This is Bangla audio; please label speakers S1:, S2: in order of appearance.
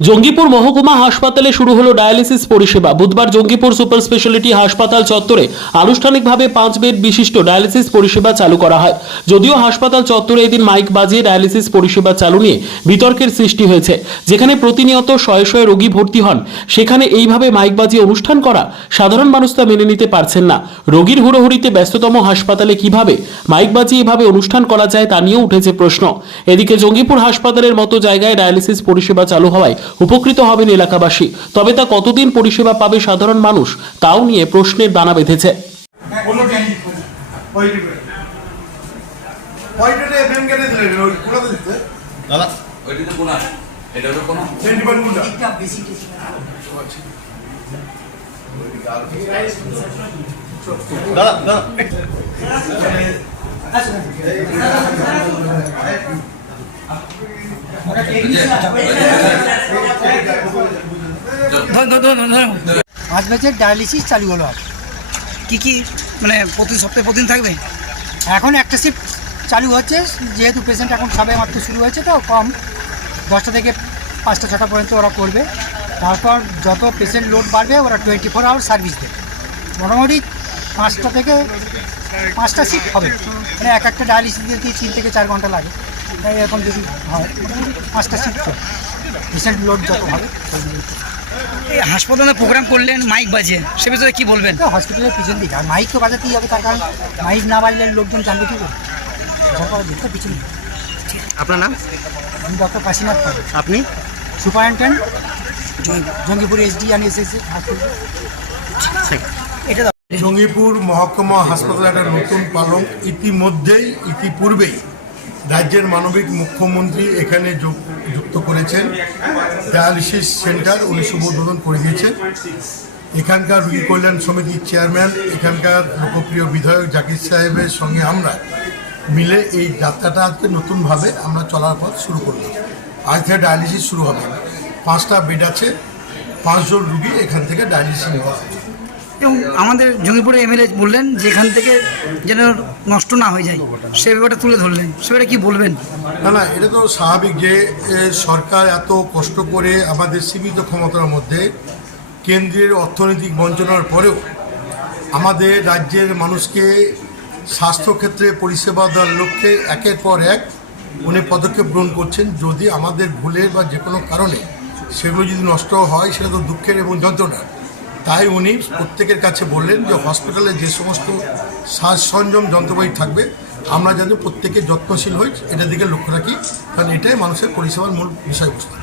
S1: জঙ্গিপুর মহকুমা হাসপাতালে শুরু হলো ডায়ালিসিস পরিষেবা। বুধবার জঙ্গিপুর সুপার স্পেশালিটি হাসপাতাল চত্বরে আনুষ্ঠানিকভাবে পাঁচ বেড বিশিষ্ট ডায়ালিসিস পরিষেবা চালু করা হয়। যদিও হাসপাতাল চত্বরে এদিন মাইক বাজিয়ে ডায়ালিসিস পরিষেবা চালু নিয়ে বিতর্কের সৃষ্টি হয়েছে। যেখানে প্রতিনিয়ত শয়ে শয়ে রোগী ভর্তি হন, সেখানে এইভাবে মাইক বাজিয়ে অনুষ্ঠান করা সাধারণ মানুষ তা মেনে নিতে পারছেন না। রোগীর হুড়োহুড়িতে ব্যস্ততম হাসপাতালে কীভাবে মাইক বাজিয়ে এভাবে অনুষ্ঠান করা যায় তা নিয়েও উঠেছে প্রশ্ন। এদিকে জঙ্গিপুর হাসপাতালের মতো জায়গায় ডায়ালিসিস পরিষেবা চালু হওয়ায় উপকৃত হবেন এলাকাবাসী। তবে তা কতদিন পরিষেবা পাবে সাধারণ মানুষ, তাও নিয়ে প্রশ্নের দানা বেঁধেছে।
S2: দাদা দাদা
S3: পাঁচ বছর ডায়ালিসিস চালু হলো আর
S4: কি কি মানে প্রতি সপ্তাহে প্রতিদিন থাকবে?
S3: এখন একটা শিফট চালু হচ্ছে যেহেতু পেশেন্ট এখন সবে মাত্র শুরু হয়েছে তো কম। দশটা থেকে পাঁচটা ছটা পর্যন্ত ওরা করবে। তারপর যত পেশেন্ট লোড বাড়বে ওরা টোয়েন্টি ফোর আওয়ার সার্ভিস দেবে। মোটামুটি পাঁচটা থেকে পাঁচটা শিফট হবে। মানে এক একটা ডায়ালিসিস দিতে তিন থেকে চার ঘণ্টা লাগে। তাই এরকম যদি হয় পাঁচটা চলবে পেশেন্ট লোড যত হবে
S4: এই হাসপাতালে প্রোগ্রাম করলেন মাইক বাজে সে বিষয়ে কি বলবেন?
S3: হসপিটালের পিছন দিকে আর মাইক তো বাজাতেই হবে তার কারণ মাইক না বাজলে লোকজন জানবে কী করে? সরকার পিছন দিকে।
S4: আপনার নাম?
S3: আমি ডক্টর কাশীনাথ
S4: আপনি?
S3: Superintendent Jangipur SD and SSC hospital
S4: এটা।
S5: জঙ্গিপুর মহকুমা হাসপাতালে একটা নতুন পালক ইতিমধ্যেই ইতিপূর্বেই রাজ্যের মানবিক মুখ্যমন্ত্রী এখানে যুক্ত করেছেন। ডায়ালিসিস সেন্টার উনি শুভ উদ্বোধন করে দিয়েছেন। এখানকার রুগী কল্যাণ সমিতির চেয়ারম্যান, এখানকার লোকপ্রিয় বিধায়ক জাকির সাহেবের সঙ্গে আমরা মিলে এই যাত্রাটা আজকে নতুনভাবে আমরা চলার পথ শুরু করলাম। আজ থেকে ডায়ালিসিস শুরু হবে। পাঁচটা বেড আছে, পাঁচজন রুগী এখান থেকে ডায়ালিসিস নেওয়া
S4: এবং আমাদের জঙ্গিপুরে এমএলএ বললেন যে এখান থেকে যেন নষ্ট না হয়ে যায়। সে ব্যাপারটা তুলে ধরলেন। সে ব্যাপারে কি বলবেন?
S5: না না, এটা তো স্বাভাবিক যে সরকার এত কষ্ট করে আমাদের সীমিত ক্ষমতার মধ্যে কেন্দ্রের অর্থনৈতিক বঞ্চনার পরেও আমাদের রাজ্যের মানুষকে স্বাস্থ্যক্ষেত্রে পরিষেবা দেওয়ার লক্ষ্যে একের পর এক উনি পদক্ষেপ গ্রহণ করছেন। যদি আমাদের ভুলে বা যে কোনো কারণে সেগুলো যদি নষ্ট হয়, সেটা তো দুঃখের এবং যন্ত্রণার। তাই উনি প্রত্যেকের কাছে বললেন যে হসপিটালে যে সমস্ত সাজ সরঞ্জাম যন্ত্রপাতি থাকবে আমরা যেন প্রত্যেকে যত্নশীল হই এটার দিকে লক্ষ্য রাখি কারণ এটাই মানুষের পরিষেবার মূল বিষয়বস্তু।